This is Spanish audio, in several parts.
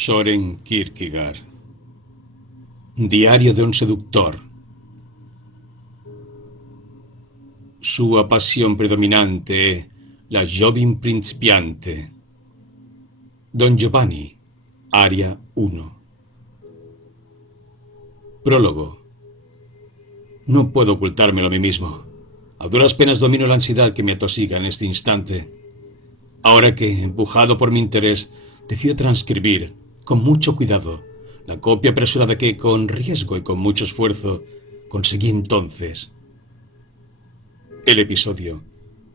Soren Kierkegaard. Diario de un seductor. Sua pasión predominante, la Jovin principiante. Don Giovanni, aria 1. Prólogo. No puedo ocultármelo a mí mismo. A duras penas domino la ansiedad que me atosiga en este instante. Ahora que, empujado por mi interés, decido transcribir, con mucho cuidado, la copia apresurada que, con riesgo y con mucho esfuerzo, conseguí entonces. El episodio,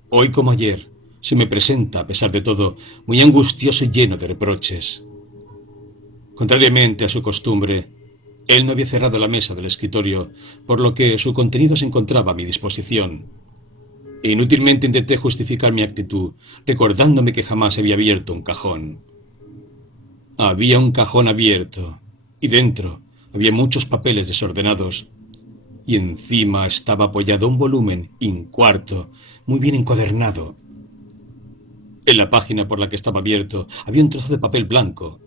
hoy como ayer, se me presenta, a pesar de todo, muy angustioso y lleno de reproches. Contrariamente a su costumbre, él no había cerrado la mesa del escritorio, por lo que su contenido se encontraba a mi disposición. Inútilmente intenté justificar mi actitud, recordándome que jamás había abierto un cajón. Había un cajón abierto, y dentro había muchos papeles desordenados, y encima estaba apoyado un volumen incuarto, muy bien encuadernado. En la página por la que estaba abierto había un trozo de papel blanco,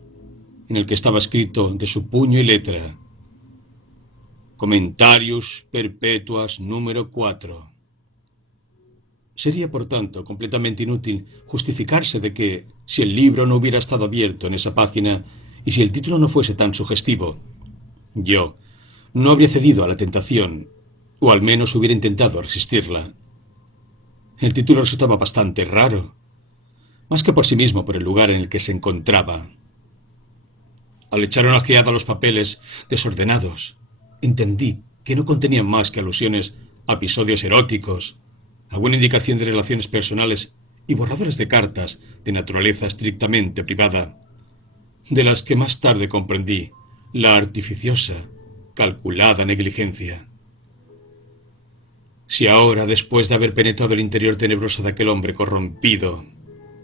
en el que estaba escrito de su puño y letra: Comentarius Perpetuas número 4. Sería, por tanto, completamente inútil justificarse de que, si el libro no hubiera estado abierto en esa página y si el título no fuese tan sugestivo, yo no habría cedido a la tentación, o al menos hubiera intentado resistirla. El título resultaba bastante raro, más que por sí mismo por el lugar en el que se encontraba. Al echar una ojeada a los papeles desordenados, entendí que no contenían más que alusiones a episodios eróticos, alguna indicación de relaciones personales y borradores de cartas de naturaleza estrictamente privada, de las que más tarde comprendí la artificiosa, calculada negligencia. Si ahora, después de haber penetrado el interior tenebroso de aquel hombre corrompido,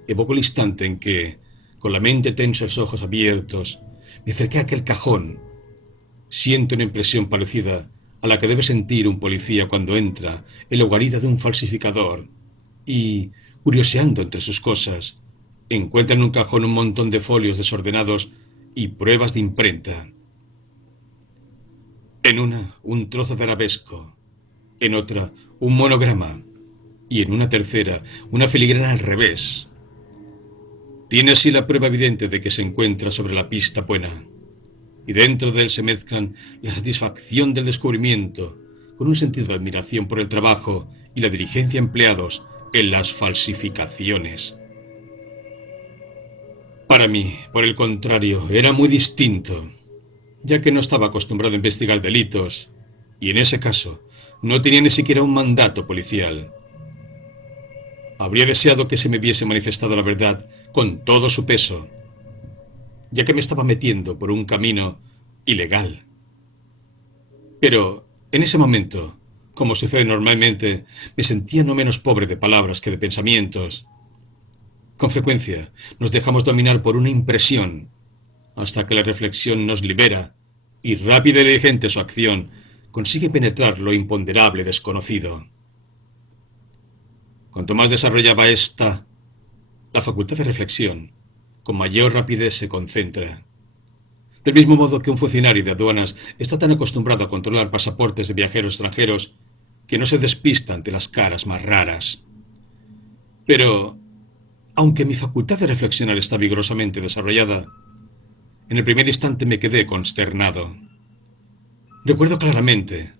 evoco el instante en que, con la mente tensa y los ojos abiertos, me acerqué a aquel cajón, siento una impresión parecida a la que debe sentir un policía cuando entra en la guarida de un falsificador y, curioseando entre sus cosas, encuentra en un cajón un montón de folios desordenados y pruebas de imprenta. En una, un trozo de arabesco, en otra, un monograma, y en una tercera, una filigrana al revés. Tiene así la prueba evidente de que se encuentra sobre la pista buena, y dentro de él se mezclan la satisfacción del descubrimiento con un sentido de admiración por el trabajo y la diligencia empleados en las falsificaciones. Para mí, por el contrario, era muy distinto, ya que no estaba acostumbrado a investigar delitos, y en ese caso no tenía ni siquiera un mandato policial. Habría deseado que se me hubiese manifestado la verdad con todo su peso, ya que me estaba metiendo por un camino ilegal. Pero, en ese momento, como sucede normalmente, me sentía no menos pobre de palabras que de pensamientos. Con frecuencia nos dejamos dominar por una impresión, hasta que la reflexión nos libera, y rápida y diligente su acción consigue penetrar lo imponderable desconocido. Cuanto más desarrollaba la facultad de reflexión, con mayor rapidez se concentra. Del mismo modo que un funcionario de aduanas está tan acostumbrado a controlar pasaportes de viajeros extranjeros que no se despista ante las caras más raras. Pero, aunque mi facultad de reflexionar está vigorosamente desarrollada, en el primer instante me quedé consternado. Recuerdo claramente,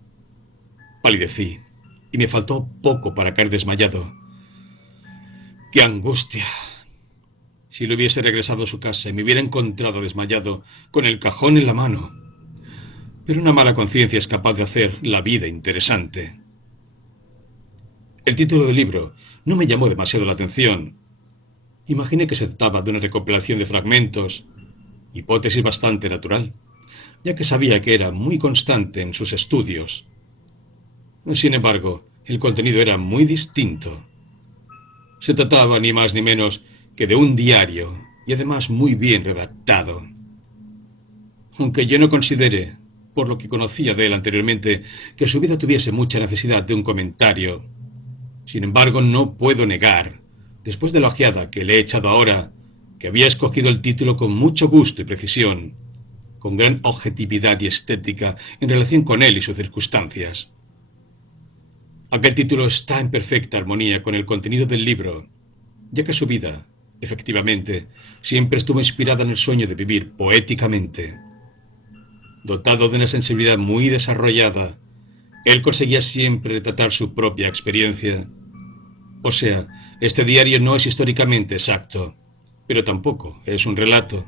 palidecí y me faltó poco para caer desmayado. ¡Qué angustia! Si le hubiese regresado a su casa y me hubiera encontrado desmayado, con el cajón en la mano. Pero una mala conciencia es capaz de hacer la vida interesante. El título del libro no me llamó demasiado la atención. Imaginé que se trataba de una recopilación de fragmentos, hipótesis bastante natural, ya que sabía que era muy constante en sus estudios. Sin embargo, el contenido era muy distinto. Se trataba ni más ni menos que de un diario, y además muy bien redactado. Aunque yo no considere, por lo que conocía de él anteriormente, que su vida tuviese mucha necesidad de un comentario, sin embargo no puedo negar, después de la ojeada que le he echado ahora, que había escogido el título con mucho gusto y precisión, con gran objetividad y estética en relación con él y sus circunstancias. Aquel título está en perfecta armonía con el contenido del libro, ya que su vida, efectivamente, siempre estuvo inspirada en el sueño de vivir poéticamente. Dotado de una sensibilidad muy desarrollada, él conseguía siempre retratar su propia experiencia. O sea, este diario no es históricamente exacto, pero tampoco es un relato.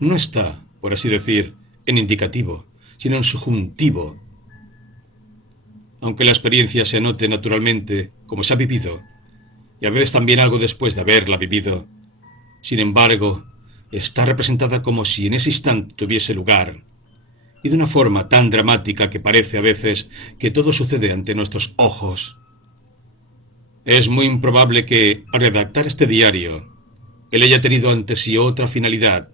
No está, por así decir, en indicativo, sino en subjuntivo. Aunque la experiencia se anote naturalmente como se ha vivido, y a veces también algo después de haberla vivido, sin embargo, está representada como si en ese instante tuviese lugar, y de una forma tan dramática que parece a veces que todo sucede ante nuestros ojos. Es muy improbable que, al redactar este diario, él haya tenido ante sí otra finalidad,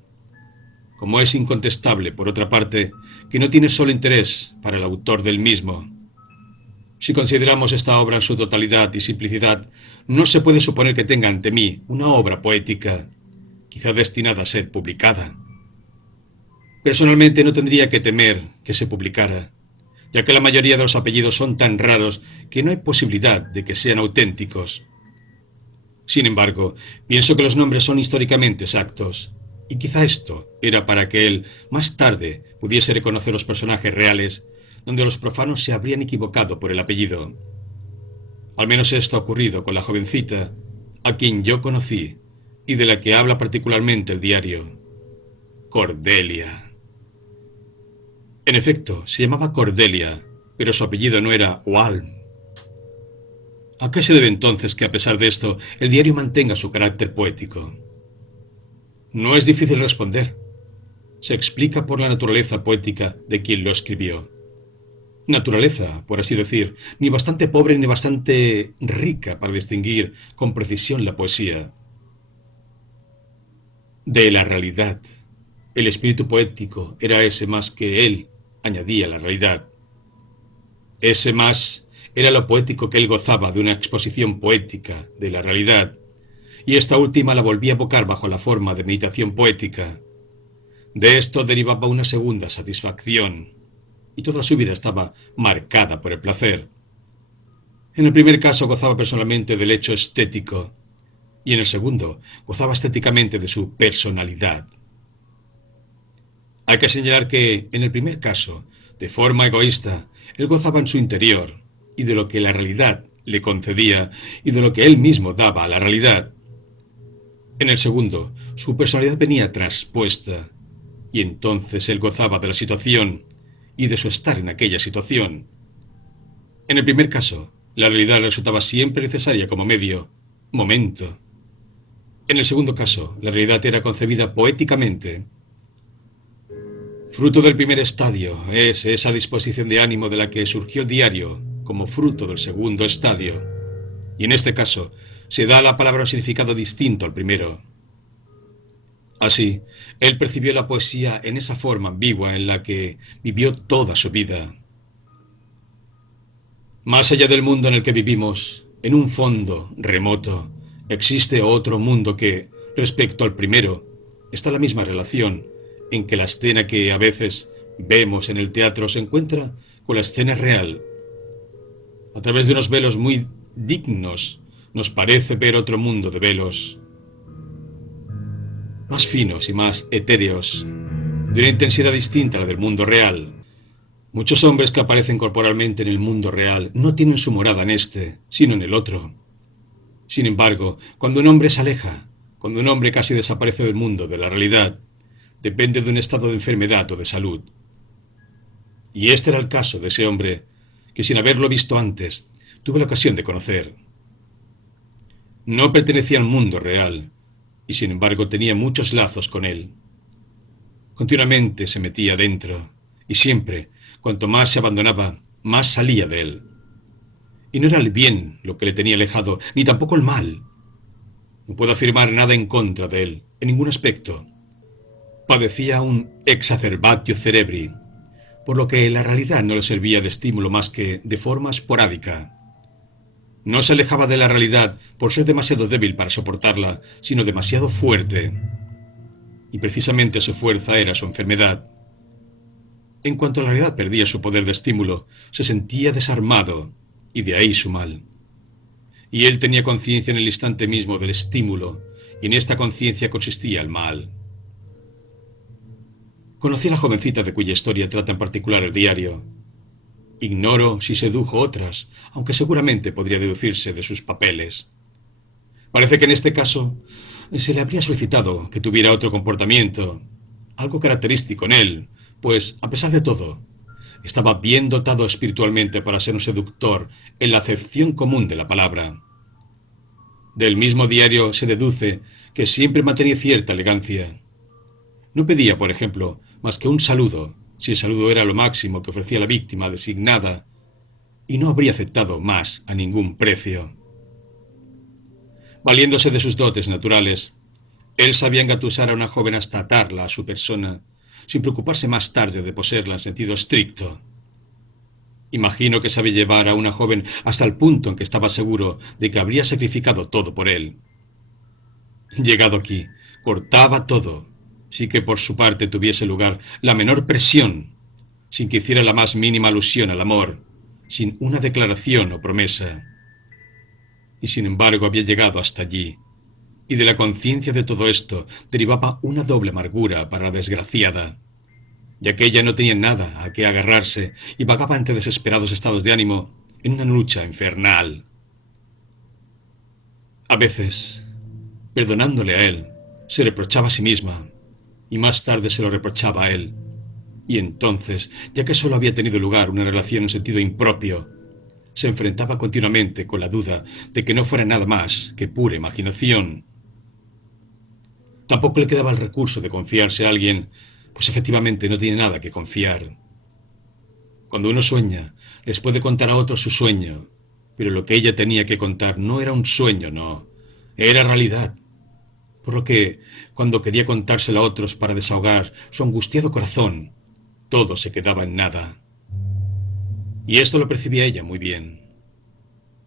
como es incontestable, por otra parte, que no tiene solo interés para el autor del mismo. Si consideramos esta obra en su totalidad y simplicidad, no se puede suponer que tenga ante mí una obra poética, quizá destinada a ser publicada. Personalmente no tendría que temer que se publicara, ya que la mayoría de los apellidos son tan raros que no hay posibilidad de que sean auténticos. Sin embargo, pienso que los nombres son históricamente exactos, y quizá esto era para que él, más tarde, pudiese reconocer los personajes reales, donde los profanos se habrían equivocado por el apellido. Al menos esto ha ocurrido con la jovencita, a quien yo conocí, y de la que habla particularmente el diario, Cordelia. En efecto, se llamaba Cordelia, pero su apellido no era Walm. ¿A qué se debe entonces que, a pesar de esto, el diario mantenga su carácter poético? No es difícil responder. Se explica por la naturaleza poética de quien lo escribió. Naturaleza, por así decir, ni bastante pobre ni bastante rica para distinguir con precisión la poesía de la realidad. El espíritu poético era ese más que él añadía la realidad. Ese más era lo poético que él gozaba de una exposición poética de la realidad, y esta última la volvía a evocar bajo la forma de meditación poética. De esto derivaba una segunda satisfacción, y toda su vida estaba marcada por el placer. En el primer caso gozaba personalmente del hecho estético, y en el segundo gozaba estéticamente de su personalidad. Hay que señalar que, en el primer caso, de forma egoísta, él gozaba en su interior, y de lo que la realidad le concedía, y de lo que él mismo daba a la realidad. En el segundo, su personalidad venía traspuesta, y entonces él gozaba de la situación, y de su estar en aquella situación. En el primer caso, la realidad resultaba siempre necesaria como medio, momento. En el segundo caso, la realidad era concebida poéticamente. Fruto del primer estadio es esa disposición de ánimo de la que surgió el diario como fruto del segundo estadio. Y en este caso, se da a la palabra un significado distinto al primero. Así, él percibió la poesía en esa forma ambigua en la que vivió toda su vida. Más allá del mundo en el que vivimos, en un fondo remoto, existe otro mundo que, respecto al primero, está la misma relación en que la escena que a veces vemos en el teatro se encuentra con la escena real. A través de unos velos muy dignos, nos parece ver otro mundo de velos, más finos y más etéreos, de una intensidad distinta a la del mundo real. Muchos hombres que aparecen corporalmente en el mundo real no tienen su morada en este, sino en el otro. Sin embargo, cuando un hombre se aleja, cuando un hombre casi desaparece del mundo, de la realidad, depende de un estado de enfermedad o de salud. Y este era el caso de ese hombre, que sin haberlo visto antes, tuve la ocasión de conocer. No pertenecía al mundo real, y sin embargo tenía muchos lazos con él. Continuamente se metía dentro, y siempre, cuanto más se abandonaba, más salía de él. Y no era el bien lo que le tenía alejado, ni tampoco el mal. No puedo afirmar nada en contra de él, en ningún aspecto. Padecía un exacerbatio cerebri, por lo que la realidad no le servía de estímulo más que de forma esporádica. No se alejaba de la realidad por ser demasiado débil para soportarla, sino demasiado fuerte. Y precisamente su fuerza era su enfermedad. En cuanto la realidad perdía su poder de estímulo, se sentía desarmado, y de ahí su mal. Y él tenía conciencia en el instante mismo del estímulo, y en esta conciencia consistía el mal. Conocí a la jovencita de cuya historia trata en particular el diario. Ignoro si sedujo otras, aunque seguramente podría deducirse de sus papeles. Parece que en este caso se le habría solicitado que tuviera otro comportamiento, algo característico en él, pues, a pesar de todo, estaba bien dotado espiritualmente para ser un seductor en la acepción común de la palabra. Del mismo diario se deduce que siempre mantenía cierta elegancia. No pedía, por ejemplo, más que un saludo, si el saludo era lo máximo que ofrecía la víctima designada, y no habría aceptado más a ningún precio. Valiéndose de sus dotes naturales, él sabía engatusar a una joven hasta atarla a su persona, sin preocuparse más tarde de poseerla en sentido estricto. Imagino que sabía llevar a una joven hasta el punto en que estaba seguro de que habría sacrificado todo por él. Llegado aquí, cortaba todo, sin que por su parte tuviese lugar la menor presión, sin que hiciera la más mínima alusión al amor, sin una declaración o promesa. Y sin embargo había llegado hasta allí, y de la conciencia de todo esto derivaba una doble amargura para la desgraciada, ya que ella no tenía nada a qué agarrarse y vagaba entre desesperados estados de ánimo en una lucha infernal. A veces, perdonándole a él, se reprochaba a sí misma, y más tarde se lo reprochaba a él. Y entonces, ya que solo había tenido lugar una relación en sentido impropio, se enfrentaba continuamente con la duda de que no fuera nada más que pura imaginación. Tampoco le quedaba el recurso de confiarse a alguien, pues efectivamente no tiene nada que confiar. Cuando uno sueña, les puede contar a otros su sueño, pero lo que ella tenía que contar no era un sueño, no, era realidad. Por lo que, cuando quería contárselo a otros para desahogar su angustiado corazón, todo se quedaba en nada. Y esto lo percibía ella muy bien.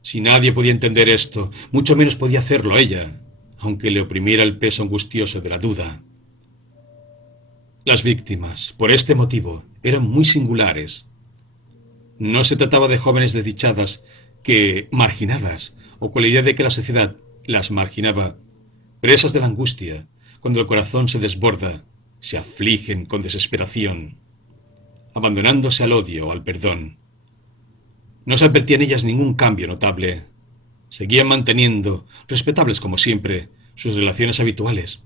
Si nadie podía entender esto, mucho menos podía hacerlo ella, aunque le oprimiera el peso angustioso de la duda. Las víctimas, por este motivo, eran muy singulares. No se trataba de jóvenes desdichadas que, marginadas, o con la idea de que la sociedad las marginaba, presas de la angustia, cuando el corazón se desborda, se afligen con desesperación, abandonándose al odio o al perdón. No se advertía en ellas ningún cambio notable. Seguían manteniendo, respetables como siempre, sus relaciones habituales.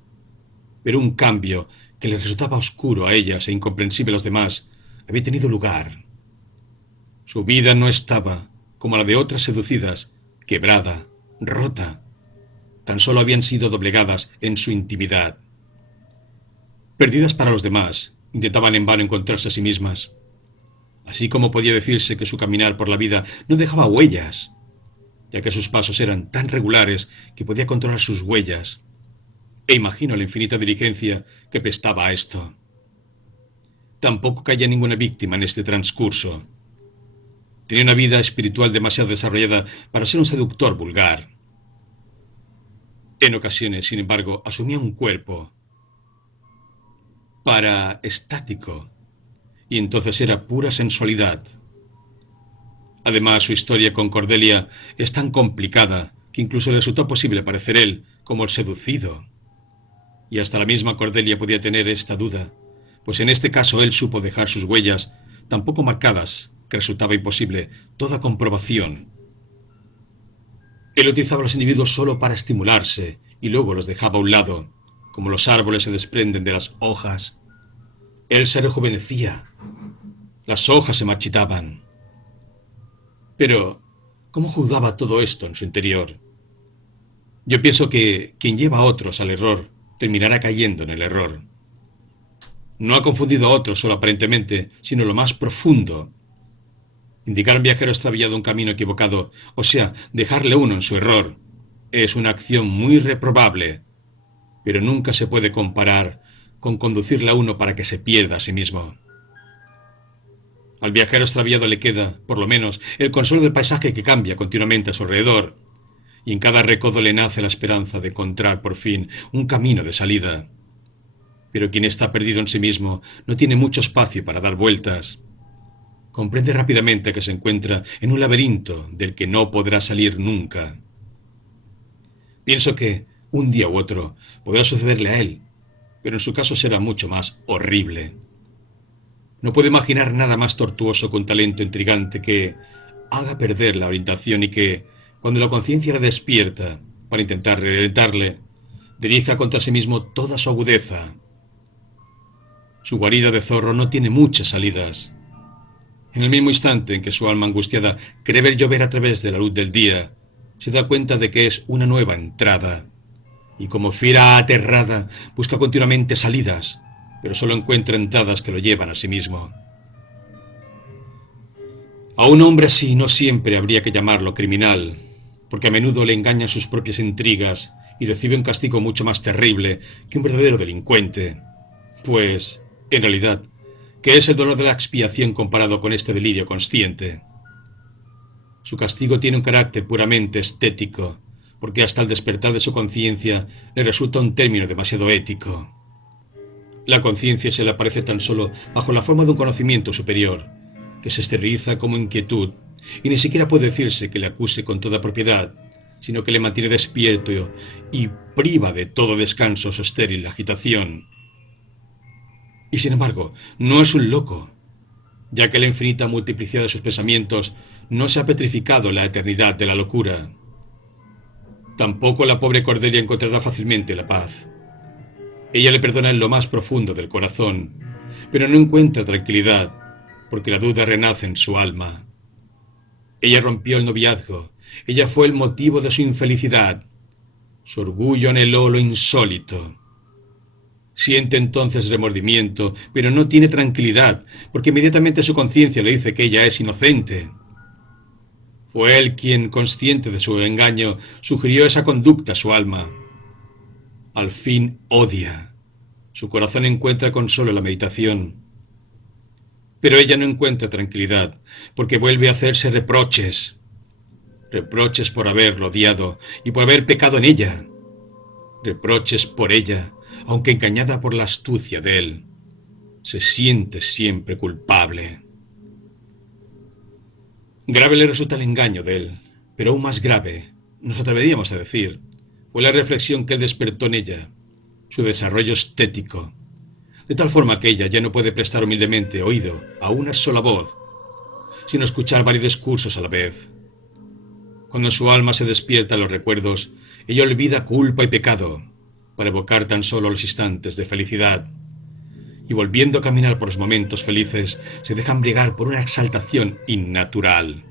Pero un cambio que les resultaba oscuro a ellas e incomprensible a los demás había tenido lugar. Su vida no estaba, como la de otras seducidas, quebrada, rota. Tan solo habían sido doblegadas en su intimidad. Perdidas para los demás, intentaban en vano encontrarse a sí mismas. Así como podía decirse que su caminar por la vida no dejaba huellas, ya que sus pasos eran tan regulares que podía controlar sus huellas. E imagino la infinita diligencia que prestaba a esto. Tampoco caía ninguna víctima en este transcurso. Tenía una vida espiritual demasiado desarrollada para ser un seductor vulgar. En ocasiones, sin embargo, asumía un cuerpo paraestático, y entonces era pura sensualidad. Además, su historia con Cordelia es tan complicada que incluso le resultó posible parecer él como el seducido. Y hasta la misma Cordelia podía tener esta duda, pues en este caso él supo dejar sus huellas tan poco marcadas que resultaba imposible toda comprobación. Él utilizaba a los individuos solo para estimularse y luego los dejaba a un lado, como los árboles se desprenden de las hojas. Él se rejuvenecía. Las hojas se marchitaban. Pero, ¿cómo juzgaba todo esto en su interior? Yo pienso que quien lleva a otros al error terminará cayendo en el error. No ha confundido a otros solo aparentemente, sino lo más profundo. Indicar a un viajero extraviado un camino equivocado, o sea, dejarle uno en su error, es una acción muy reprobable, pero nunca se puede comparar con conducirle a uno para que se pierda a sí mismo. Al viajero extraviado le queda, por lo menos, el consuelo del paisaje que cambia continuamente a su alrededor, y en cada recodo le nace la esperanza de encontrar por fin un camino de salida. Pero quien está perdido en sí mismo no tiene mucho espacio para dar vueltas. Comprende rápidamente que se encuentra en un laberinto del que no podrá salir nunca. Pienso que, un día u otro, podrá sucederle a él, pero en su caso será mucho más horrible. No puedo imaginar nada más tortuoso que un talento intrigante que haga perder la orientación y que, cuando la conciencia la despierta para intentar reorientarle, dirija contra sí mismo toda su agudeza. Su guarida de zorro no tiene muchas salidas. En el mismo instante en que su alma angustiada cree ver llover a través de la luz del día, se da cuenta de que es una nueva entrada, y como fiera aterrada busca continuamente salidas, pero solo encuentra entradas que lo llevan a sí mismo. A un hombre así no siempre habría que llamarlo criminal, porque a menudo le engañan sus propias intrigas y recibe un castigo mucho más terrible que un verdadero delincuente, pues, en realidad, ¿qué es el dolor de la expiación comparado con este delirio consciente? Su castigo tiene un carácter puramente estético, porque hasta el despertar de su conciencia le resulta un término demasiado ético. La conciencia se le aparece tan solo bajo la forma de un conocimiento superior, que se esteriliza como inquietud, y ni siquiera puede decirse que le acuse con toda propiedad, sino que le mantiene despierto y priva de todo descanso su estéril agitación. Y sin embargo, no es un loco, ya que la infinita multiplicidad de sus pensamientos no se ha petrificado en la eternidad de la locura. Tampoco la pobre Cordelia encontrará fácilmente la paz. Ella le perdona en lo más profundo del corazón, pero no encuentra tranquilidad, porque la duda renace en su alma. Ella rompió el noviazgo, ella fue el motivo de su infelicidad. Su orgullo anheló lo insólito. Siente entonces remordimiento, pero no tiene tranquilidad, porque inmediatamente su conciencia le dice que ella es inocente. Fue él quien, consciente de su engaño, sugirió esa conducta a su alma. Al fin odia. Su corazón encuentra consuelo en la meditación. Pero ella no encuentra tranquilidad, porque vuelve a hacerse reproches. Reproches por haberlo odiado y por haber pecado en ella. Reproches por ella, aunque engañada por la astucia de él. Se siente siempre culpable. Grave le resulta el engaño de él, pero aún más grave, nos atreveríamos a decir, fue la reflexión que él despertó en ella, su desarrollo estético, de tal forma que ella ya no puede prestar humildemente oído a una sola voz, sino escuchar varios discursos a la vez. Cuando en su alma se despiertan los recuerdos, ella olvida culpa y pecado, para evocar tan solo los instantes de felicidad, y volviendo a caminar por los momentos felices, se deja embriagar por una exaltación innatural.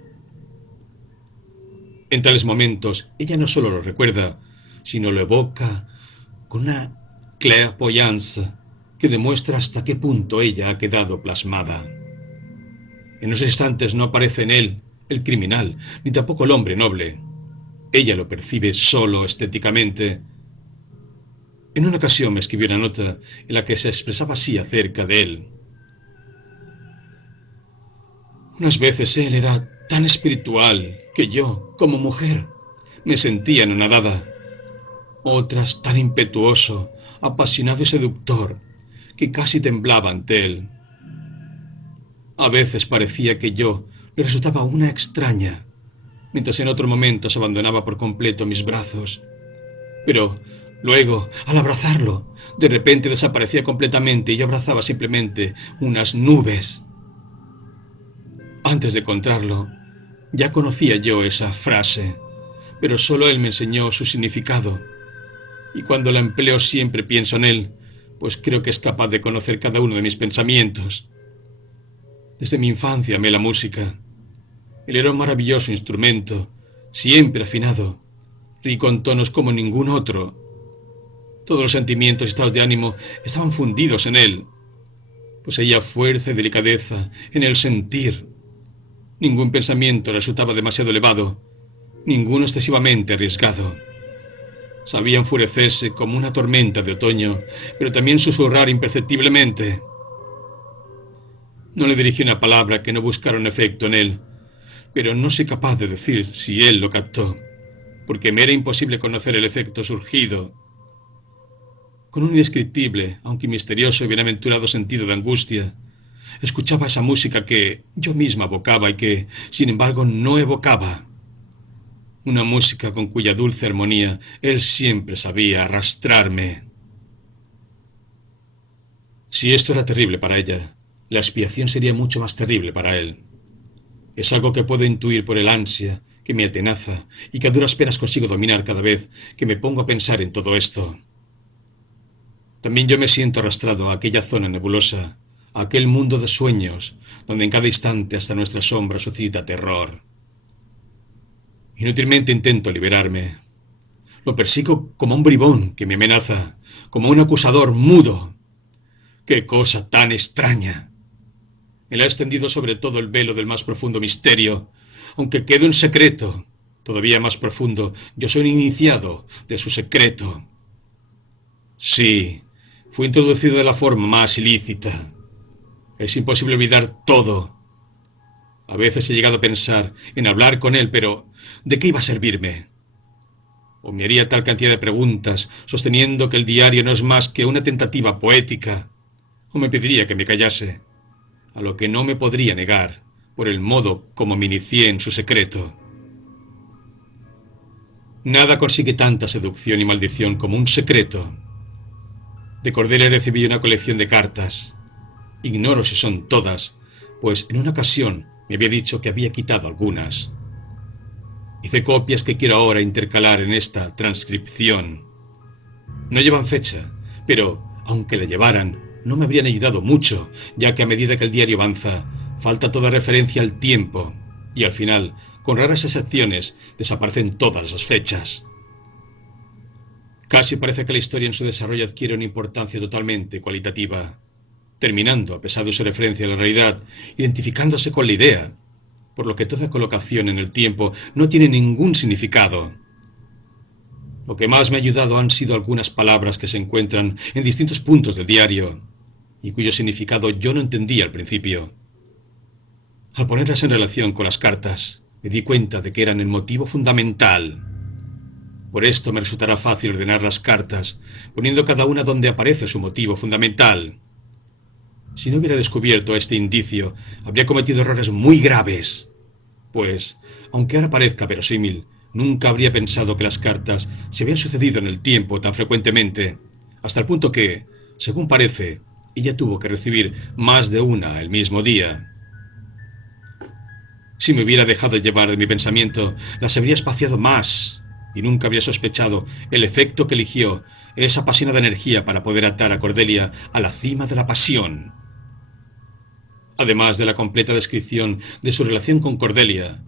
En tales momentos, ella no solo lo recuerda, sino lo evoca con una clairvoyance que demuestra hasta qué punto ella ha quedado plasmada. En esos instantes no aparece en él el criminal, ni tampoco el hombre noble. Ella lo percibe solo estéticamente. En una ocasión me escribió una nota en la que se expresaba así acerca de él. Unas veces él era tan espiritual que yo, como mujer, me sentía anonadada. Otras tan impetuoso, apasionado y seductor, que casi temblaba ante él. A veces parecía que yo le resultaba una extraña, mientras en otros momentos abandonaba por completo mis brazos. Pero luego, al abrazarlo, de repente desaparecía completamente y yo abrazaba simplemente unas nubes. Antes de encontrarlo, ya conocía yo esa frase, pero solo él me enseñó su significado. Y cuando la empleo siempre pienso en él, pues creo que es capaz de conocer cada uno de mis pensamientos. Desde mi infancia amé la música. Él era un maravilloso instrumento, siempre afinado, rico en tonos como ningún otro. Todos los sentimientos y estados de ánimo estaban fundidos en él. Poseía fuerza y delicadeza en el sentir. Ningún pensamiento resultaba demasiado elevado, ninguno excesivamente arriesgado. Sabía enfurecerse como una tormenta de otoño, pero también susurrar imperceptiblemente. No le dirigí una palabra que no buscara un efecto en él, pero no soy capaz de decir si él lo captó, porque me era imposible conocer el efecto surgido. Con un indescriptible, aunque misterioso y bienaventurado sentido de angustia, escuchaba esa música que yo misma evocaba y que, sin embargo, no evocaba. Una música con cuya dulce armonía él siempre sabía arrastrarme. Si esto era terrible para ella, la expiación sería mucho más terrible para él. Es algo que puedo intuir por el ansia que me atenaza y que a duras penas consigo dominar cada vez que me pongo a pensar en todo esto. También yo me siento arrastrado a aquella zona nebulosa, a aquel mundo de sueños, donde en cada instante hasta nuestra sombra suscita terror. Inútilmente intento liberarme. Lo persigo como un bribón que me amenaza, como un acusador mudo. ¡Qué cosa tan extraña! Él ha extendido sobre todo el velo del más profundo misterio, aunque quede un secreto. Todavía más profundo, yo soy un iniciado de su secreto. Sí, fui introducido de la forma más ilícita. Es imposible olvidar todo. A veces he llegado a pensar en hablar con él, pero ¿de qué iba a servirme? O me haría tal cantidad de preguntas, sosteniendo que el diario no es más que una tentativa poética, o me pediría que me callase, a lo que no me podría negar, por el modo como me inicié en su secreto. Nada consigue tanta seducción y maldición como un secreto. De Cordelia recibí una colección de cartas. Ignoro si son todas, pues en una ocasión me había dicho que había quitado algunas. Hice copias que quiero ahora intercalar en esta transcripción. No llevan fecha, pero, aunque la llevaran, no me habrían ayudado mucho, ya que a medida que el diario avanza, falta toda referencia al tiempo, y al final, con raras excepciones, desaparecen todas las fechas. Casi parece que la historia en su desarrollo adquiere una importancia totalmente cualitativa, terminando, a pesar de su referencia a la realidad, identificándose con la idea, por lo que toda colocación en el tiempo no tiene ningún significado. Lo que más me ha ayudado han sido algunas palabras que se encuentran en distintos puntos del diario, y cuyo significado yo no entendía al principio. Al ponerlas en relación con las cartas, me di cuenta de que eran el motivo fundamental. Por esto me resultará fácil ordenar las cartas, poniendo cada una donde aparece su motivo fundamental. Si no hubiera descubierto este indicio, habría cometido errores muy graves. Pues, aunque ahora parezca verosímil, nunca habría pensado que las cartas se habían sucedido en el tiempo tan frecuentemente, hasta el punto que, según parece, ella tuvo que recibir más de una el mismo día. Si me hubiera dejado llevar de mi pensamiento, las habría espaciado más, y nunca habría sospechado el efecto que eligió esa apasionada energía para poder atar a Cordelia a la cima de la pasión. Además de la completa descripción de su relación con Cordelia,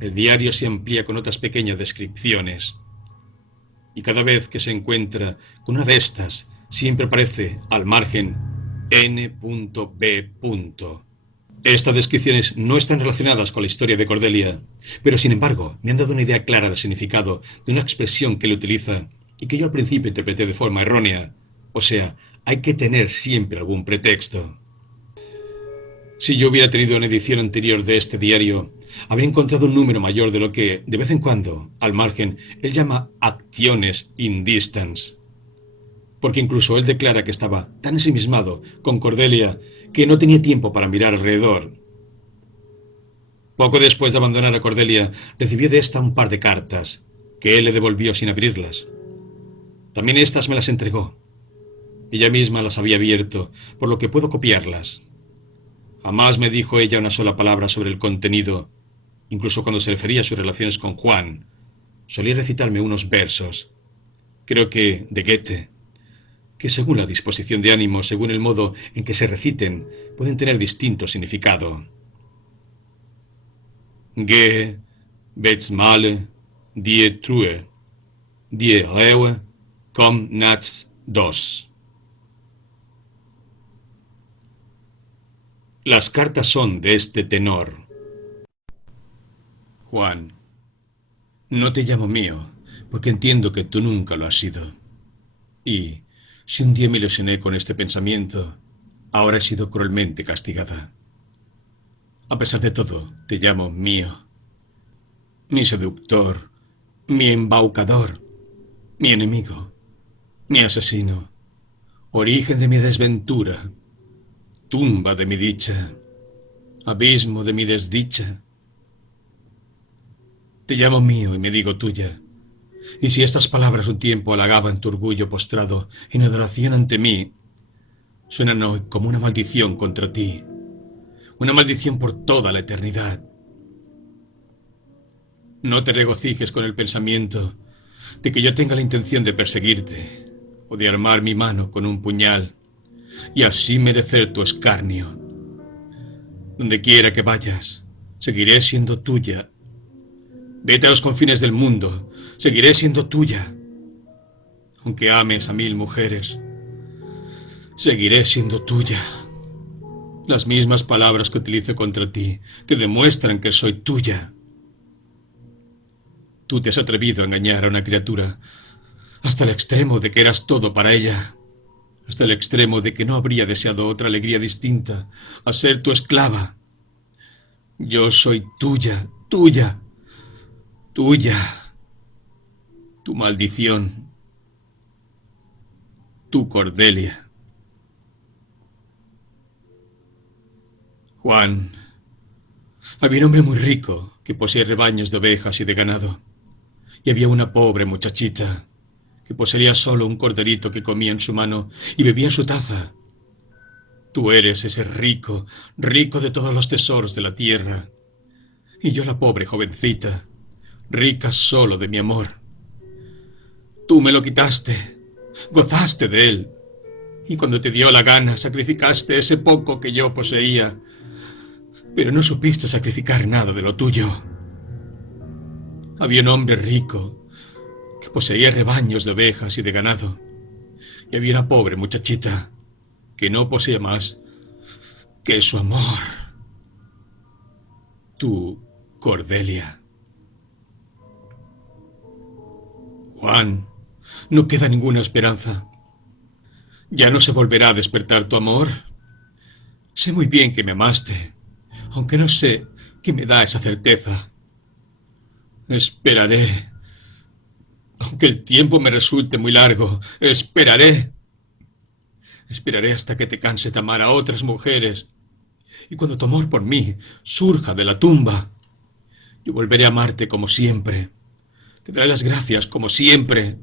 el diario se amplía con otras pequeñas descripciones. Y cada vez que se encuentra con una de estas, siempre aparece al margen N.B. Estas descripciones no están relacionadas con la historia de Cordelia, pero sin embargo me han dado una idea clara del significado de una expresión que él utiliza y que yo al principio interpreté de forma errónea. O sea, hay que tener siempre algún pretexto. Si yo hubiera tenido una edición anterior de este diario, habría encontrado un número mayor de lo que, de vez en cuando, al margen, él llama acciones in distance. Porque incluso él declara que estaba tan ensimismado con Cordelia que no tenía tiempo para mirar alrededor. Poco después de abandonar a Cordelia, recibió de esta un par de cartas, que él le devolvió sin abrirlas. También estas me las entregó. Ella misma las había abierto, por lo que puedo copiarlas. Jamás me dijo ella una sola palabra sobre el contenido, incluso cuando se refería a sus relaciones con Juan. Solía recitarme unos versos, creo que de Goethe, que según la disposición de ánimo, según el modo en que se reciten, pueden tener distinto significado. Gehe, Betsmale, die True, die Reue, kom nats dos. Las cartas son de este tenor. Juan, no te llamo mío, porque entiendo que tú nunca lo has sido. Y, si un día me ilusioné con este pensamiento, ahora he sido cruelmente castigada. A pesar de todo, te llamo mío. Mi seductor, mi embaucador, mi enemigo, mi asesino, origen de mi desventura, tumba de mi dicha, abismo de mi desdicha. Te llamo mío y me digo tuya. Y si estas palabras un tiempo halagaban tu orgullo postrado en adoración ante mí, suenan hoy como una maldición contra ti, una maldición por toda la eternidad. No te regocijes con el pensamiento de que yo tenga la intención de perseguirte o de armar mi mano con un puñal y así merecer tu escarnio. Donde quiera que vayas, seguiré siendo tuya. Vete a los confines del mundo, seguiré siendo tuya. Aunque ames a 1000 mujeres, seguiré siendo tuya. Las mismas palabras que utilizo contra ti te demuestran que soy tuya. Tú te has atrevido a engañar a una criatura hasta el extremo de que eras todo para ella, hasta el extremo de que no habría deseado otra alegría distinta a ser tu esclava. Yo soy tuya, tuya, tuya. Tu maldición, tu Cordelia. Juan, había un hombre muy rico que poseía rebaños de ovejas y de ganado. Y había una pobre muchachita que poseía solo un corderito que comía en su mano y bebía en su taza. Tú eres ese rico, rico de todos los tesoros de la tierra. Y yo la pobre jovencita, rica solo de mi amor. Tú me lo quitaste, gozaste de él. Y cuando te dio la gana, sacrificaste ese poco que yo poseía. Pero no supiste sacrificar nada de lo tuyo. Había un hombre rico que poseía rebaños de ovejas y de ganado. Y había una pobre muchachita que no poseía más que su amor. Tu Cordelia. Juan, no queda ninguna esperanza. Ya no se volverá a despertar tu amor. Sé muy bien que me amaste, aunque no sé qué me da esa certeza. Esperaré. Aunque el tiempo me resulte muy largo, esperaré. Esperaré hasta que te canses de amar a otras mujeres. Y cuando tu amor por mí surja de la tumba, yo volveré a amarte como siempre. Te daré las gracias como siempre.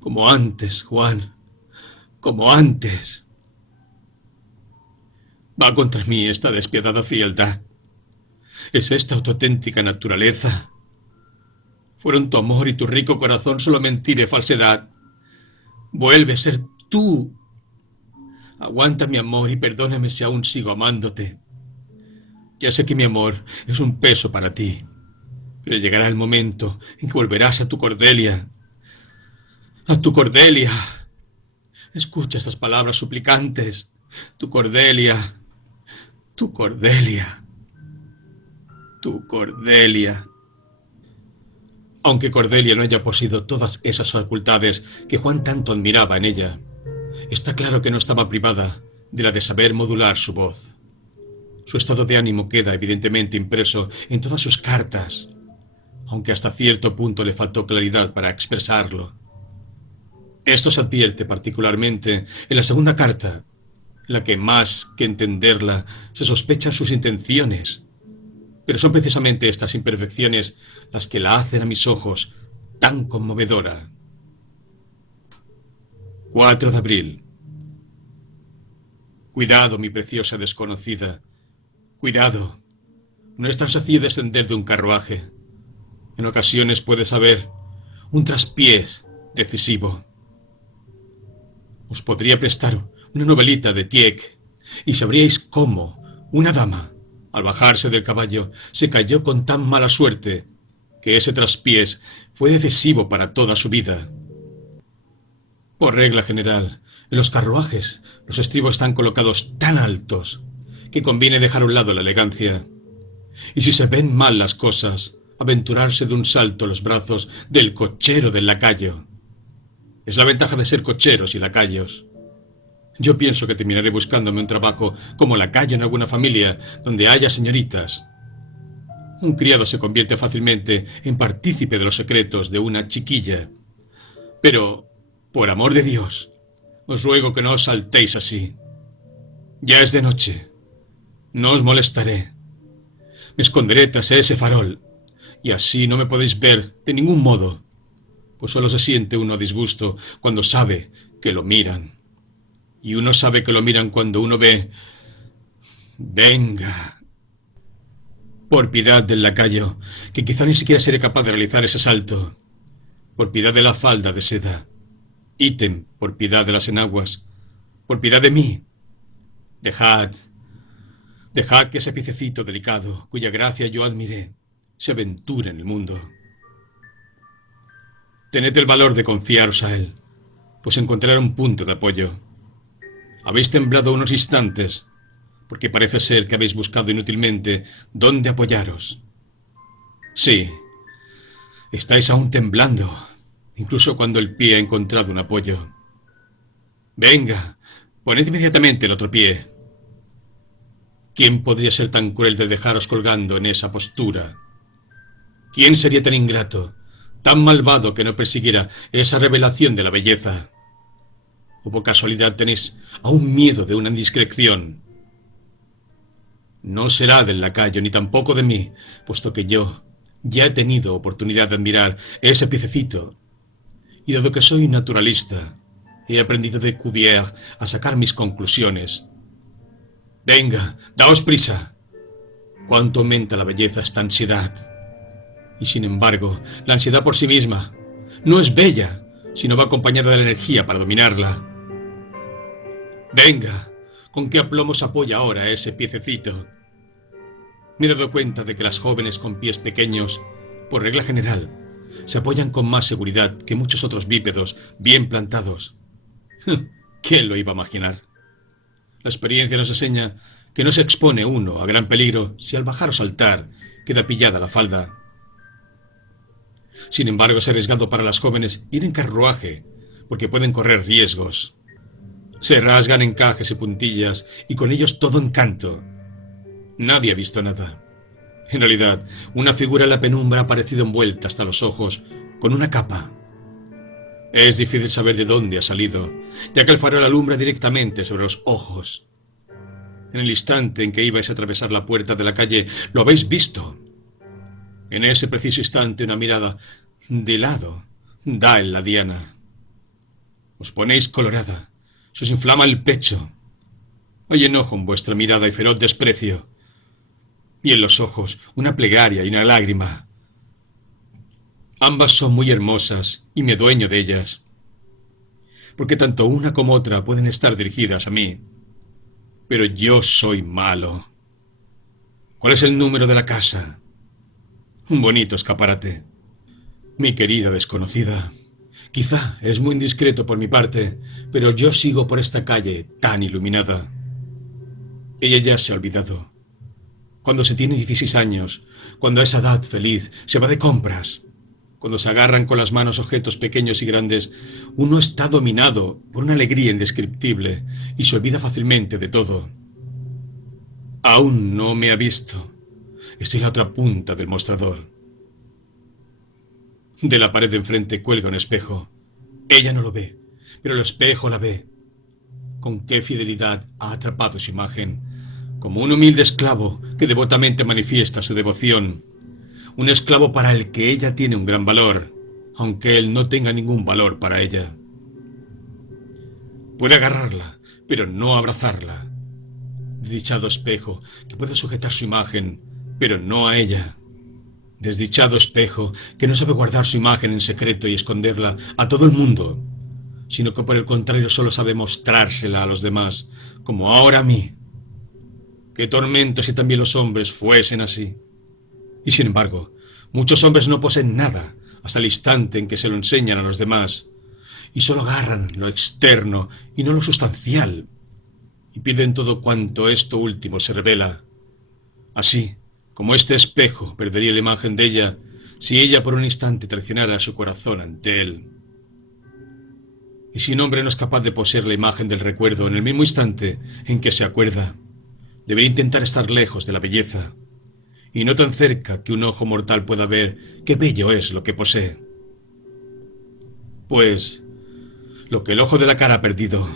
Como antes, Juan. Como antes. Va contra mí esta despiadada frialdad. ¿Es esta tu auténtica naturaleza? ¿Fueron tu amor y tu rico corazón solo mentira y falsedad? Vuelve a ser tú. Aguanta mi amor y perdóname si aún sigo amándote. Ya sé que mi amor es un peso para ti, pero llegará el momento en que volverás a tu Cordelia. ¡A tu Cordelia! Escucha estas palabras suplicantes. Tu Cordelia. Tu Cordelia. Tu Cordelia. Aunque Cordelia no haya poseído todas esas facultades que Juan tanto admiraba en ella, está claro que no estaba privada de la de saber modular su voz. Su estado de ánimo queda evidentemente impreso en todas sus cartas, aunque hasta cierto punto le faltó claridad para expresarlo. Esto se advierte particularmente en la segunda carta, en la que más que entenderla se sospechan sus intenciones. Pero son precisamente estas imperfecciones las que la hacen a mis ojos tan conmovedora. 4 de abril. Cuidado, mi preciosa desconocida. Cuidado. No es tan sencillo descender de un carruaje. En ocasiones puedes haber un traspiés decisivo. Os podría prestar una novelita de Tieck y sabríais cómo una dama, al bajarse del caballo, se cayó con tan mala suerte que ese traspiés fue decisivo para toda su vida. Por regla general, en los carruajes los estribos están colocados tan altos que conviene dejar a un lado la elegancia. Y si se ven mal las cosas, aventurarse de un salto a los brazos del cochero del lacayo. Es la ventaja de ser cocheros y lacayos. Yo pienso que terminaré buscándome un trabajo como lacayo en alguna familia donde haya señoritas. Un criado se convierte fácilmente en partícipe de los secretos de una chiquilla. Pero, por amor de Dios, os ruego que no os saltéis así. Ya es de noche. No os molestaré. Me esconderé tras ese farol, y así no me podéis ver de ningún modo, pues solo se siente uno a disgusto cuando sabe que lo miran. Y uno sabe que lo miran cuando uno ve... Venga. Por piedad del lacayo, que quizá ni siquiera seré capaz de realizar ese salto. Por piedad de la falda de seda. Ítem, por piedad de las enaguas. Por piedad de mí. Dejad que ese piececito delicado, cuya gracia yo admiré, se aventure en el mundo. Tened el valor de confiaros a él, pues encontrará un punto de apoyo. Habéis temblado unos instantes, porque parece ser que habéis buscado inútilmente dónde apoyaros. Sí, estáis aún temblando, incluso cuando el pie ha encontrado un apoyo. Venga, poned inmediatamente el otro pie. ¿Quién podría ser tan cruel de dejaros colgando en esa postura? ¿Quién sería tan ingrato, tan malvado que no persiguiera esa revelación de la belleza? ¿O por casualidad tenéis aún miedo de una indiscreción? No será del lacayo ni tampoco de mí, puesto que yo ya he tenido oportunidad de admirar ese piececito. Y dado que soy naturalista, he aprendido de Cuvier a sacar mis conclusiones. Venga, daos prisa. ¿Cuánto aumenta la belleza esta ansiedad? Y sin embargo, la ansiedad por sí misma no es bella, sino va acompañada de la energía para dominarla. Venga, ¿con qué aplomo se apoya ahora ese piececito? Me he dado cuenta de que las jóvenes con pies pequeños, por regla general, se apoyan con más seguridad que muchos otros bípedos bien plantados. ¿Quién lo iba a imaginar? La experiencia nos enseña que no se expone uno a gran peligro si al bajar o saltar queda pillada la falda. Sin embargo, es arriesgado para las jóvenes ir en carruaje, porque pueden correr riesgos. Se rasgan encajes y puntillas, y con ellos todo encanto. Nadie ha visto nada. En realidad, una figura en la penumbra ha aparecido envuelta hasta los ojos con una capa. Es difícil saber de dónde ha salido, ya que el farol alumbra directamente sobre los ojos. En el instante en que ibais a atravesar la puerta de la calle, lo habéis visto. En ese preciso instante, una mirada de lado da en la diana. Os ponéis colorada, se os inflama el pecho. Hay enojo en vuestra mirada y feroz desprecio. Y en los ojos, una plegaria y una lágrima. Ambas son muy hermosas y me adueño de ellas, porque tanto una como otra pueden estar dirigidas a mí. Pero yo soy malo. ¿Cuál es el número de la casa? Un bonito escaparate. Mi querida desconocida, quizá es muy indiscreto por mi parte, pero yo sigo por esta calle tan iluminada. Ella ya se ha olvidado. Cuando se tiene 16 años, cuando a esa edad feliz se va de compras, cuando se agarran con las manos objetos pequeños y grandes, uno está dominado por una alegría indescriptible y se olvida fácilmente de todo. Aún no me ha visto. Estoy en la otra punta del mostrador. De la pared de enfrente cuelga un espejo. Ella no lo ve, pero el espejo la ve. Con qué fidelidad ha atrapado su imagen, como un humilde esclavo que devotamente manifiesta su devoción. Un esclavo para el que ella tiene un gran valor, aunque él no tenga ningún valor para ella. Puede agarrarla, pero no abrazarla. Desdichado espejo que puede sujetar su imagen, pero no a ella. Desdichado espejo que no sabe guardar su imagen en secreto y esconderla a todo el mundo, sino que por el contrario solo sabe mostrársela a los demás, como ahora a mí. Qué tormento si también los hombres fuesen así. Y sin embargo, muchos hombres no poseen nada hasta el instante en que se lo enseñan a los demás, y solo agarran lo externo y no lo sustancial, y pierden todo cuanto esto último se revela. Así como este espejo perdería la imagen de ella si ella por un instante traicionara su corazón ante él. Y si un hombre no es capaz de poseer la imagen del recuerdo en el mismo instante en que se acuerda, debería intentar estar lejos de la belleza, y no tan cerca que un ojo mortal pueda ver qué bello es lo que posee. Pues, lo que el ojo de la cara ha perdido,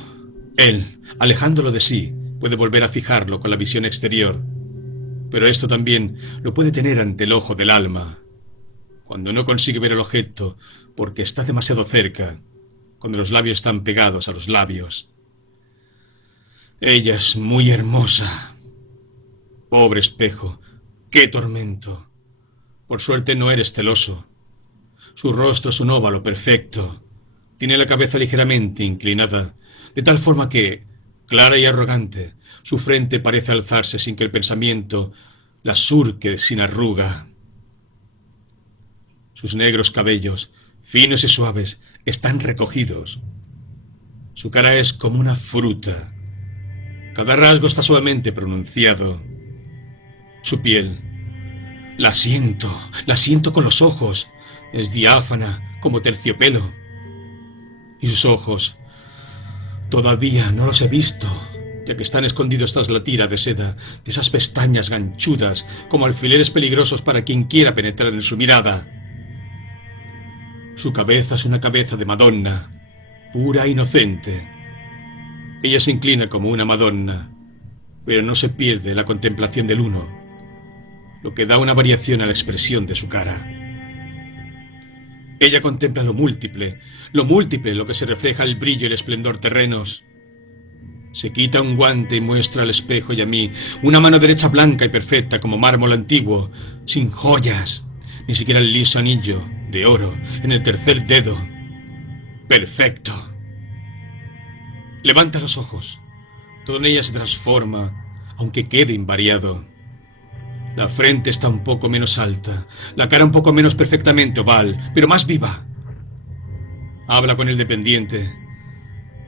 él, alejándolo de sí, puede volver a fijarlo con la visión exterior. Pero esto también lo puede tener ante el ojo del alma, cuando no consigue ver el objeto porque está demasiado cerca, cuando los labios están pegados a los labios. Ella es muy hermosa. Pobre espejo, qué tormento. Por suerte no eres celoso. Su rostro es un óvalo perfecto. Tiene la cabeza ligeramente inclinada, de tal forma que, clara y arrogante, su frente parece alzarse sin que el pensamiento la surque sin arruga. Sus negros cabellos, finos y suaves, están recogidos. Su cara es como una fruta. Cada rasgo está suavemente pronunciado. Su piel, la siento con los ojos. Es diáfana como terciopelo. Y sus ojos, todavía no los he visto, ya que están escondidos tras la tira de seda de esas pestañas ganchudas como alfileres peligrosos para quien quiera penetrar en su mirada. Su cabeza es una cabeza de Madonna, pura e inocente. Ella se inclina como una Madonna, pero no se pierde la contemplación del uno, lo que da una variación a la expresión de su cara. Ella contempla lo múltiple lo que se refleja el brillo y el esplendor terrenos. Se quita un guante y muestra al espejo y a mí una mano derecha blanca y perfecta como mármol antiguo, sin joyas, ni siquiera el liso anillo de oro en el tercer dedo. Perfecto. Levanta los ojos. Todo en ella se transforma, aunque quede invariado. La frente está un poco menos alta, la cara un poco menos perfectamente oval, pero más viva. Habla con el dependiente.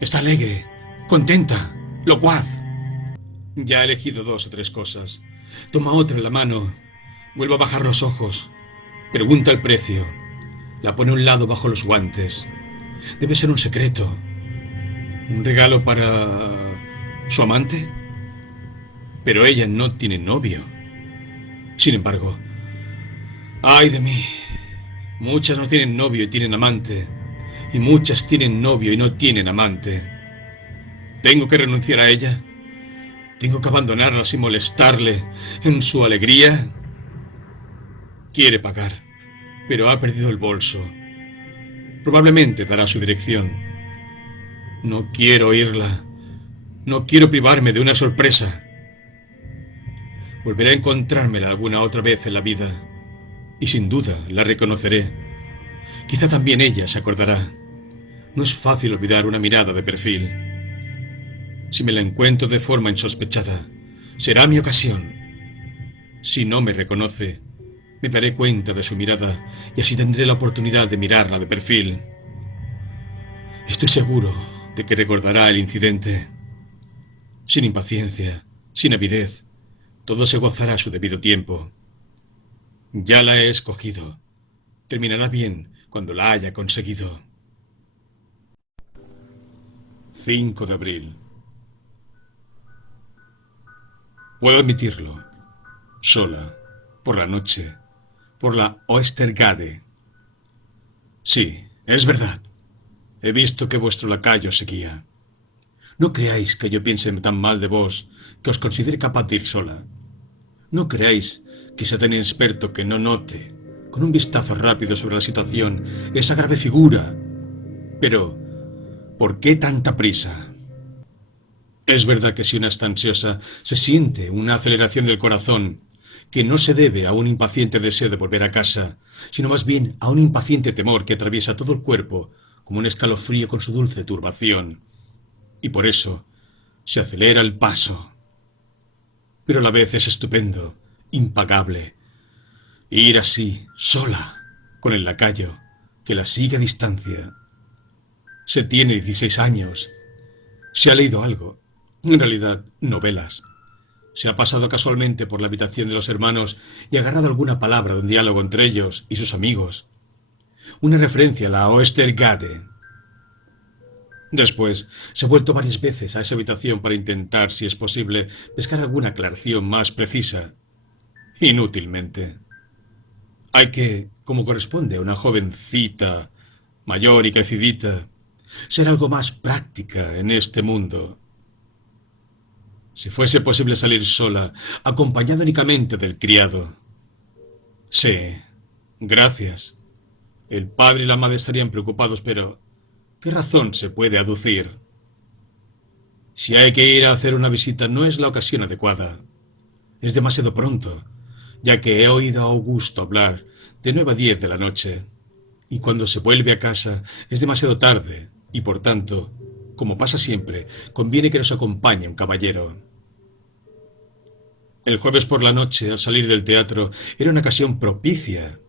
Está alegre, contenta, locuaz. Ya ha elegido 2 o 3 cosas. Toma otra en la mano. Vuelve a bajar los ojos. Pregunta el precio. La pone a un lado bajo los guantes. Debe ser un secreto. ¿Un regalo para su amante? Pero ella no tiene novio. Sin embargo, ¡ay de mí! Muchas no tienen novio y tienen amante. Y muchas tienen novio y no tienen amante. ¿Tengo que renunciar a ella? ¿Tengo que abandonarla sin molestarle en su alegría? Quiere pagar, pero ha perdido el bolso. Probablemente dará su dirección. No quiero oírla. No quiero privarme de una sorpresa. Volveré a encontrármela alguna otra vez en la vida, y sin duda la reconoceré. Quizá también ella se acordará. No es fácil olvidar una mirada de perfil. Si me la encuentro de forma insospechada, será mi ocasión. Si no me reconoce, me daré cuenta de su mirada y así tendré la oportunidad de mirarla de perfil. Estoy seguro de que recordará el incidente. Sin impaciencia, sin avidez, todo se gozará a su debido tiempo. Ya la he escogido. Terminará bien cuando la haya conseguido. 5 de abril. Puedo admitirlo. Sola, por la noche, por la Oestergade. Sí, es verdad. He visto que vuestro lacayo seguía. No creáis que yo piense tan mal de vos, que os considere capaz de ir sola. No creáis que sea tan inexperto que no note, con un vistazo rápido sobre la situación, esa grave figura. Pero, ¿por qué tanta prisa? Es verdad que si una está ansiosa, se siente una aceleración del corazón, que no se debe a un impaciente deseo de volver a casa, sino más bien a un impaciente temor que atraviesa todo el cuerpo, como un escalofrío con su dulce turbación. Y por eso se acelera el paso. Pero a la vez es estupendo, impagable, ir así, sola, con el lacayo, que la sigue a distancia. Se tiene 16 años. Se ha leído algo. En realidad, novelas. Se ha pasado casualmente por la habitación de los hermanos y ha agarrado alguna palabra de un diálogo entre ellos y sus amigos. Una referencia a la Oestergade. Después, se ha vuelto varias veces a esa habitación para intentar, si es posible, pescar alguna aclaración más precisa. Inútilmente. Hay que, como corresponde a una jovencita mayor y crecidita, ser algo más práctica en este mundo. Si fuese posible salir sola, acompañada únicamente del criado. Sí, gracias. El padre y la madre estarían preocupados, pero ¿qué razón se puede aducir? Si hay que ir a hacer una visita, no es la ocasión adecuada. Es demasiado pronto, ya que he oído a Augusto hablar de 9 a 10 de la noche. Y cuando se vuelve a casa es demasiado tarde, y por tanto, como pasa siempre, conviene que nos acompañe un caballero. El jueves por la noche, al salir del teatro, era una ocasión propicia.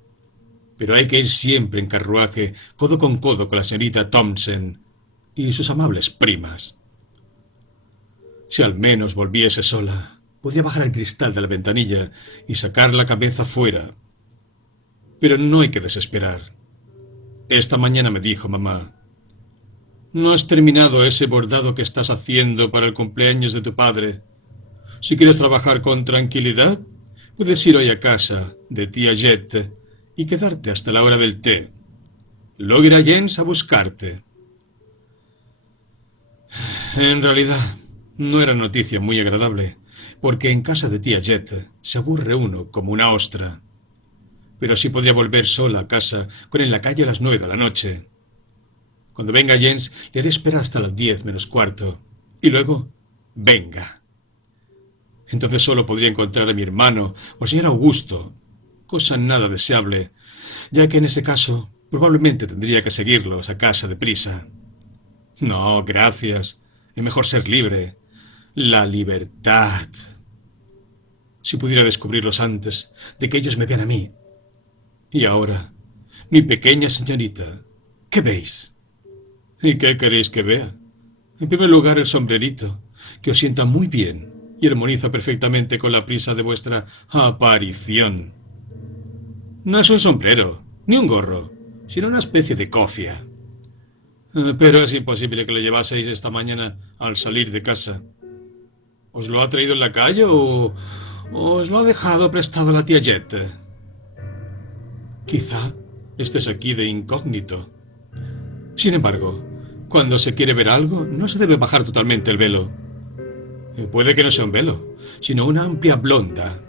Pero hay que ir siempre en carruaje, codo con la señorita Thompson y sus amables primas. Si al menos volviese sola, podía bajar el cristal de la ventanilla y sacar la cabeza fuera. Pero no hay que desesperar. Esta mañana me dijo mamá: ¿no has terminado ese bordado que estás haciendo para el cumpleaños de tu padre? Si quieres trabajar con tranquilidad, puedes ir hoy a casa de tía Jet y quedarte hasta la hora del té. Luego irá Jens a buscarte. En realidad, no era noticia muy agradable, porque en casa de tía Jet se aburre uno como una ostra. Pero sí podría volver sola a casa con en la calle a las 9 de la noche. Cuando venga Jens, le haré esperar hasta las 10 menos cuarto. Y luego, venga. Entonces solo podría encontrar a mi hermano o al señor Augusto, cosa nada deseable, ya que en ese caso probablemente tendría que seguirlos a casa deprisa. No, gracias. Es mejor ser libre. La libertad. Si pudiera descubrirlos antes de que ellos me vean a mí. Y ahora, mi pequeña señorita, ¿qué veis? ¿Y qué queréis que vea? En primer lugar, el sombrerito, que os sienta muy bien y armoniza perfectamente con la prisa de vuestra aparición. No es un sombrero, ni un gorro, sino una especie de cofia. Pero es imposible que lo llevaseis esta mañana al salir de casa. ¿Os lo ha traído en la calle o os lo ha dejado prestado la tía Jet? Quizá estés aquí de incógnito. Sin embargo, cuando se quiere ver algo, no se debe bajar totalmente el velo. Puede que no sea un velo, sino una amplia blonda.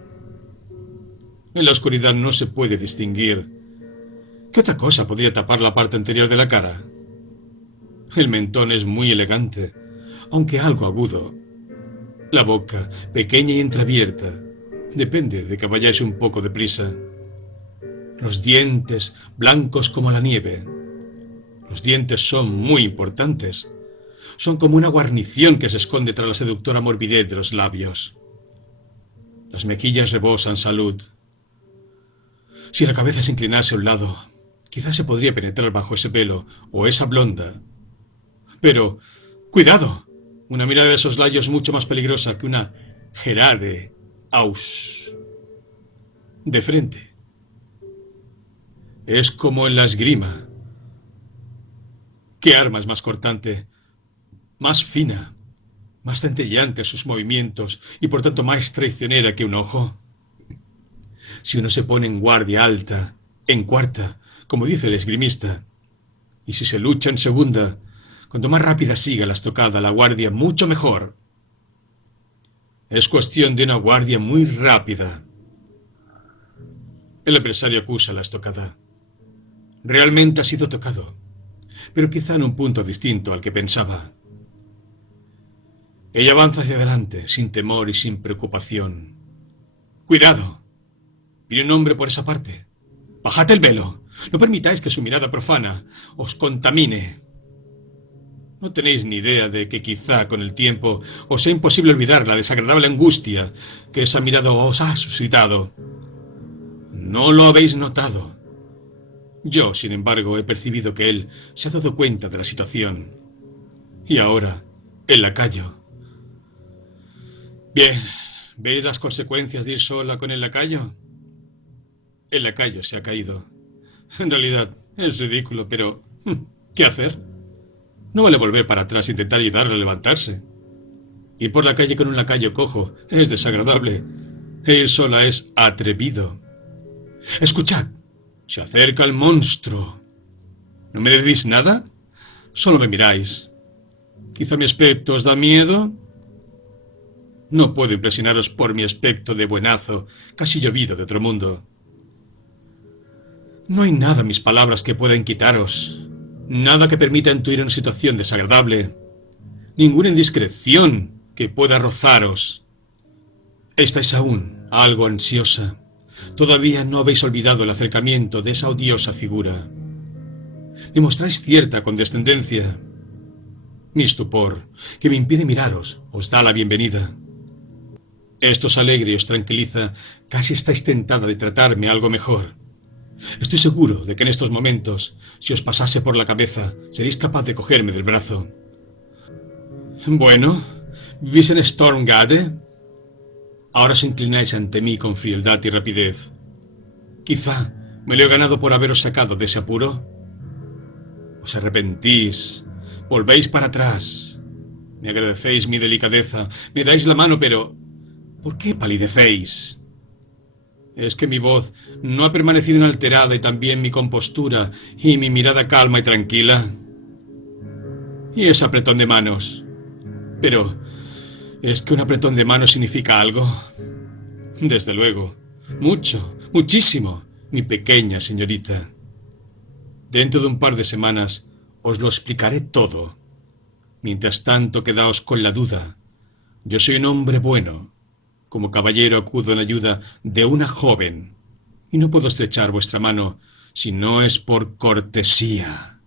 En la oscuridad no se puede distinguir. ¿Qué otra cosa podría tapar la parte anterior de la cara? El mentón es muy elegante, aunque algo agudo. La boca, pequeña y entreabierta, depende de que vayáis un poco deprisa. Los dientes, blancos como la nieve. Los dientes son muy importantes. Son como una guarnición que se esconde tras la seductora morbidez de los labios. Las mejillas rebosan salud. Si la cabeza se inclinase a un lado, quizás se podría penetrar bajo ese pelo o esa blonda. Pero, ¡cuidado! Una mirada de soslayo es mucho más peligrosa que una Gerade aus. De frente. Es como en la esgrima. ¿Qué arma es más cortante? Más fina, más centelleante a sus movimientos y por tanto más traicionera que un ojo. Si uno se pone en guardia alta, en cuarta, como dice el esgrimista, y si se lucha en segunda, cuanto más rápida siga la estocada la guardia, mucho mejor. Es cuestión de una guardia muy rápida. El empresario acusa la estocada. Realmente ha sido tocado, pero quizá en un punto distinto al que pensaba. Ella avanza hacia adelante, sin temor y sin preocupación. ¡Cuidado! Viene un hombre por esa parte. ¡Bajad el velo! No permitáis que su mirada profana os contamine. No tenéis ni idea de que quizá con el tiempo os sea imposible olvidar la desagradable angustia que esa mirada os ha suscitado. No lo habéis notado. Yo, sin embargo, he percibido que él se ha dado cuenta de la situación. Y ahora, el lacayo. Bien, ¿veis las consecuencias de ir sola con el lacayo? El lacayo se ha caído. En realidad, es ridículo, pero ¿qué hacer? No vale volver para atrás e intentar ayudarle a levantarse. Ir por la calle con un lacayo cojo es desagradable. E ir sola es atrevido. Escuchad, se acerca el monstruo. ¿No me decís nada? Solo me miráis. ¿Quizá mi aspecto os da miedo? No puedo impresionaros por mi aspecto de buenazo, casi llovido de otro mundo. No hay nada en mis palabras que puedan quitaros. Nada que permita intuir una situación desagradable. Ninguna indiscreción que pueda rozaros. Estáis aún algo ansiosa. Todavía no habéis olvidado el acercamiento de esa odiosa figura. Demostráis cierta condescendencia. Mi estupor, que me impide miraros, os da la bienvenida. Esto os alegra y os tranquiliza. Casi estáis tentada de tratarme algo mejor. Estoy seguro de que en estos momentos, si os pasase por la cabeza, seréis capaz de cogerme del brazo. Bueno, ¿vivís en Stormgate? Ahora os inclináis ante mí con frialdad y rapidez. Quizá me lo he ganado por haberos sacado de ese apuro. Os arrepentís, volvéis para atrás. Me agradecéis mi delicadeza, me dais la mano, pero ¿por qué palidecéis? ¿Es que mi voz no ha permanecido inalterada y también mi compostura y mi mirada calma y tranquila? Y ese apretón de manos. Pero, ¿es que un apretón de manos significa algo? Desde luego. Mucho, muchísimo, mi pequeña señorita. Dentro de un par de semanas os lo explicaré todo. Mientras tanto, quedaos con la duda. Yo soy un hombre bueno. Como caballero acudo en ayuda de una joven, y no puedo estrechar vuestra mano si no es por cortesía.